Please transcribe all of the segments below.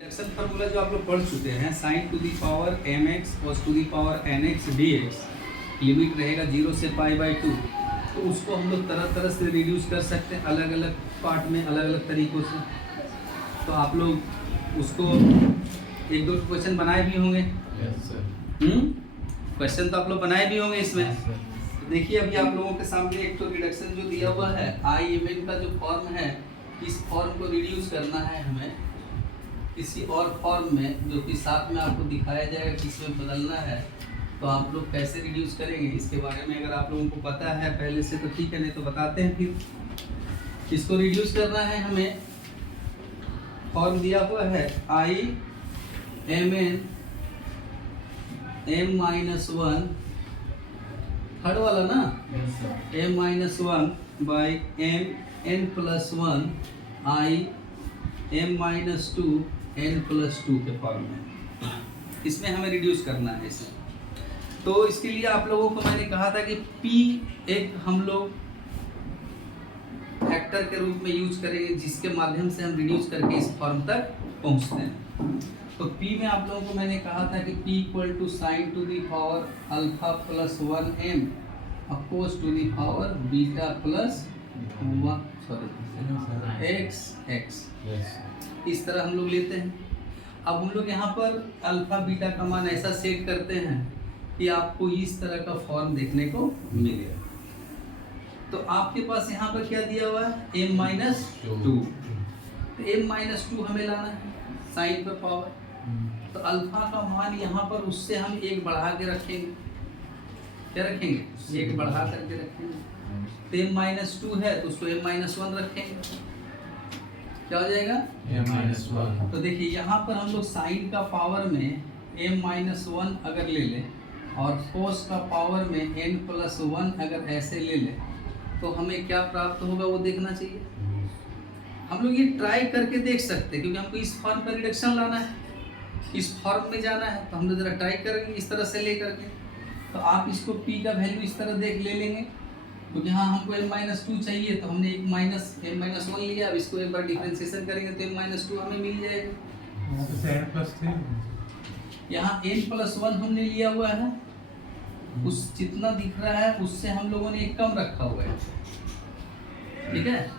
Reduction formula जो आप लोग पढ़ चुके हैं, sine to the power M X cos to the power N X D X, limit रहेगा 0 से π/2। तो उसको हम लोग तरह तरह से रिड्यूस कर सकते हैं, अलग अलग पार्ट में अलग अलग तरीक़ों से। तो आप लोग उसको एक दो क्वेश्चन बनाए भी होंगे। क्वेश्चन तो आप लोग बनाए भी होंगे इसमें। देखिए अभी आप लोगों के सामने एक तो रिडक्शन जो दिया हुआ है, आई एम एन का जो फॉर्म है, इस फॉर्म को रिड्यूस करना है हमें किसी और फॉर्म में, जो कि साथ में आपको दिखाया जाएगा कि इसमें बदलना है। तो आप लोग कैसे रिड्यूस करेंगे इसके बारे में अगर आप लोगों को पता है पहले से तो ठीक है, नहीं तो बताते हैं। फिर इसको रिड्यूस करना है हमें, फॉर्म दिया हुआ है I M N M minus one, third वाला ना, M minus one by M N plus one I M minus two N plus two के फॉर्म में। इसमें हमें रिड्यूस करना है इसे। तो इसके लिए आप लोगों को मैंने कहा था कि P एक हम लोग फैक्टर के रूप में यूज करेंगे, जिसके माध्यम से हम रिड्यूस करके इस फॉर्म तक पहुंचते हैं। तो P में आप लोगों को मैंने कहा था कि P equal to sine to the power alpha plus 1m cos to the power beta plus x। इस तरह हम लोग लेते हैं। अब हम लोग यहाँ पर अल्फा बीटा का मान ऐसा सेट करते हैं कि आपको इस तरह का फॉर्म देखने को मिलेगा। तो आपके पास यहाँ पर क्या दिया हुआ है, m माइनस टू। तो m माइनस टू हमें लाना है साइन पर पावर। तो अल्फा का मान यहाँ पर उससे हम एक बढ़ा के रखेंगे। क्या रखेंगे, एक बढ़ा करके रखेंगे। तो m माइनस टू है तो उसको m माइनस वन रखेंगे। क्या हो जाएगा, m माइनस वन। तो देखिए यहाँ पर हम लोग साइन का पावर में m माइनस वन अगर ले लें और कोस का पावर में n प्लस वन अगर ऐसे ले लें, तो हमें क्या प्राप्त होगा वो देखना चाहिए। हम लोग ये ट्राई करके देख सकते हैं, क्योंकि हमको इस फॉर्म पर रिडक्शन लाना है, इस फॉर्म में जाना है। तो हम लोग जरा ट्राई करेंगे इस तरह से ले करके। तो आप इसको p का वैल्यू इस तरह देख ले लेंगे, क्योंकि यहाँ हमको m माइनस टू चाहिए, तो हमने एक माइनस m माइनस वन लिया। अब इसको एक बार डिफरेंशिएशन करेंगे तो m माइनस टू हमें मिल जाएगा। यहाँ n प्लस वन हमने लिया हुआ है, उस जितना दिख रहा है उससे हम लोगों ने एक कम रखा हुआ है। ठीक है,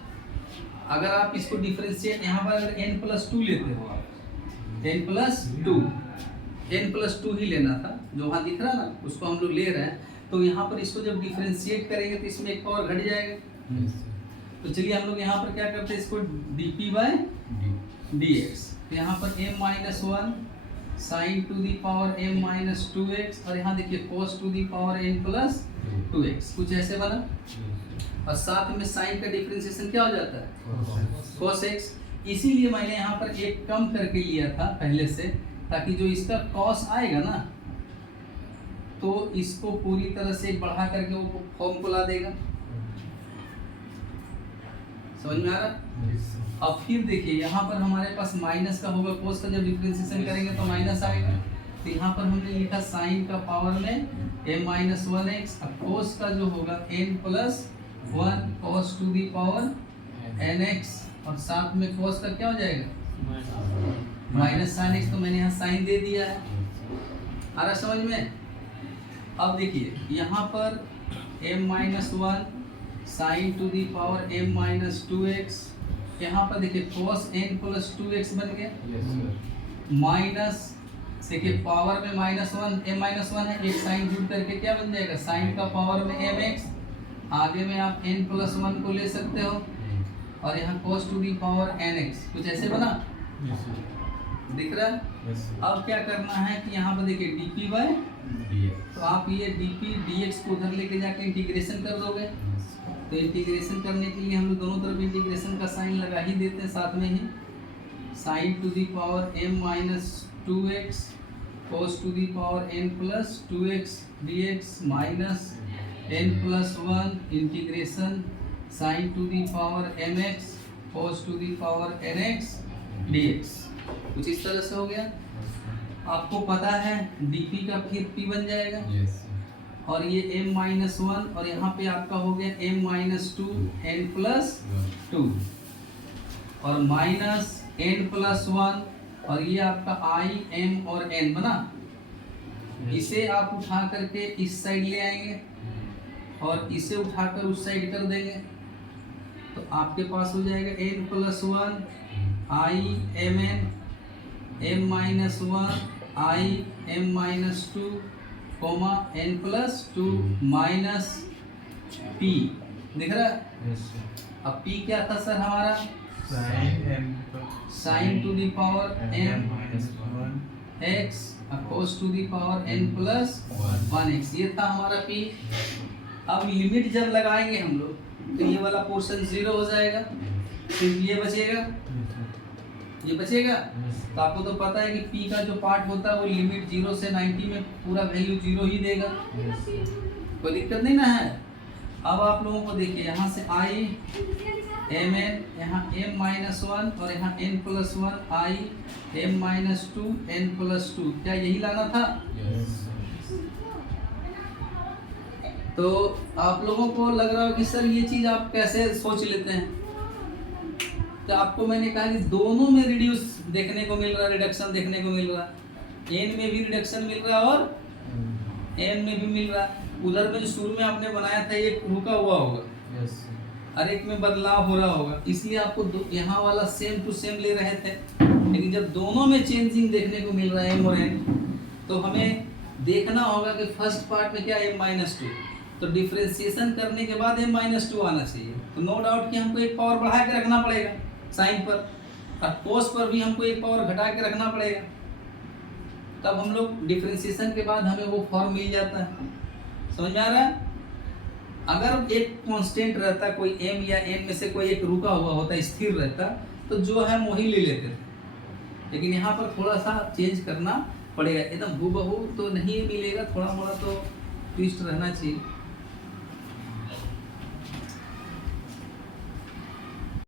अगर आप इसको डिफरेंशिएट यहाँ पर अगर n प्लस टू लेते हो, आप n प्लस टू ही लेना था, जो वहाँ दिख रहा ना उसको हम लोग ले रहे हैं। तो यहाँ पर इसको जब डिफरेंशिएट करेंगे तो इसमें एक पावर घट जाएगा। तो चलिए हम लोग यहाँ पर क्या करते हैं, इसको dp बाय dx। तो यहाँ पर m minus one sine to the power m minus two X, और यहाँ देखिए cos to the power n plus two X, कुछ ऐसे बना। और साथ में साइन का डिफरेंशिएशन क्या हो जाता है, cos x। इसीलिए मैंने यहाँ पर एक कम करके लिया था पहले से, ताकि जो इसका cos आएगा ना तो इसको पूरी तरह से बढ़ा करके वो फॉर्म को ला देगा। समझ में आ रहा। अब फिर देखिए यहाँ पर हमारे पास माइनस का होगा, कोस का जब डिफरेंशिएशन करेंगे तो माइनस आएगा। तो यहाँ पर हमने लिखा साइन का पावर में m माइनस वन एक्स, अब कोस का जो होगा n plus one cos to the power n x, और साथ में कोस का क्या हो जाएगा माइनस साइन x। तो मैंने यहाँ साइन दे दिया है, आ रहा समझ में। अब देखिए यहाँ पर m minus one sine to the power m minus two X, यहाँ पर देखिए cos n plus two X बन गया, माइनस देखिए पावर में minus one m minus one है, एक साइन जुड़ करके क्या बन जाएगा, साइन का पावर में m x, आगे में आप n प्लस वन को ले सकते हो, और यहाँ cos to the power n x, कुछ ऐसे बना, दिख रहा है। अब क्या करना है कि यहाँ पर देखिए dp बाय, तो आप ये dp dx को उधर लेके जाके इंटीग्रेशन कर दोगे। तो इंटीग्रेशन करने के लिए हम लोग दोनों तरफ इंटीग्रेशन का साइन लगा ही देते हैं साथ में ही। Sine to the power m minus two x cos to the power n plus two x dx minus n plus one integration sine to the power mx cos to the power nx dx। कुछ इस तरह से हो गया। आपको पता है dp का फिर p बन जाएगा, और ये m माइनस वन, और यहाँ पे आपका हो गया m minus to n plus to, और माइनस n प्लस वन और ये आपका आई एम और एन बना। इसे आप उठा करके इस साइड ले आएंगे और इसे उठाकर उस साइड कर देंगे, तो आपके पास हो जाएगा n+1 I M N m-1 आई m-2 comma n+2 minus p। दिख रहा है? अब p क्या था सर हमारा? Sine to the power m x cos to the power n+1x, ये था हमारा p। अब लिमिट जब लगाएंगे हम लोग तो ये वाला पोर्शन 0 हो जाएगा, सिर्फ ये बचेगा, ये बचेगा। तो आपको तो पता है कि p का जो पार्ट होता है वो लिमिट 0 से 90 में पूरा वैल्यू 0 ही देगा, कोई दिक्कत नहीं ना है। अब आप लोगों को देखिए यहाँ से आई एम एन, यहाँ m-1 और यहाँ n+1 आई m-2 n+2, क्या यही लाना था? तो आप लोगों को लग रहा हो कि सर ये चीज़ आप कैसे सोच लेते हैं, तो आपको मैंने कहा कि दोनों में रिड्यूस देखने को मिल रहा है, रिडक्शन देखने को मिल रहा है, n में भी रिडक्शन मिल रहा है और n में भी मिल रहा है। उधर में जो शुरू में आपने बनाया था ये रुका हुआ होगा और एक में बदलाव हो रहा होगा, इसलिए आपको यहाँ वाला सेम टू सेम ले रहे थे। लेकिन जब दोनों में चेंजिंग देखने को मिल रहा है m और n, तो हमें देखना होगा कि फर्स्ट पार्ट में क्या m-2, तो डिफरेंशिएशन करने के बाद m-2 आना चाहिए। तो नो डाउट कि हमको एक पावर बढ़ा के रखना पड़ेगा साइन पर, और कोस पर भी हमको एक पावर घटा के रखना पड़ेगा, तब हम लोग डिफरेंशिएशन के बाद हमें वो फॉर्म मिल जाता है। समझ में आ रहा है? अगर एक कांस्टेंट रहता, कोई m या n में से कोई एक रुका हुआ होता, स्थिर रहता, तो जो है वही ले लेते थे। लेकिन यहाँ पर थोड़ा सा चेंज करना पड़ेगा, एकदम हूबहू तो नहीं मिलेगा, थोड़ा मोड़ा तो ट्विस्ट रहना चाहिए।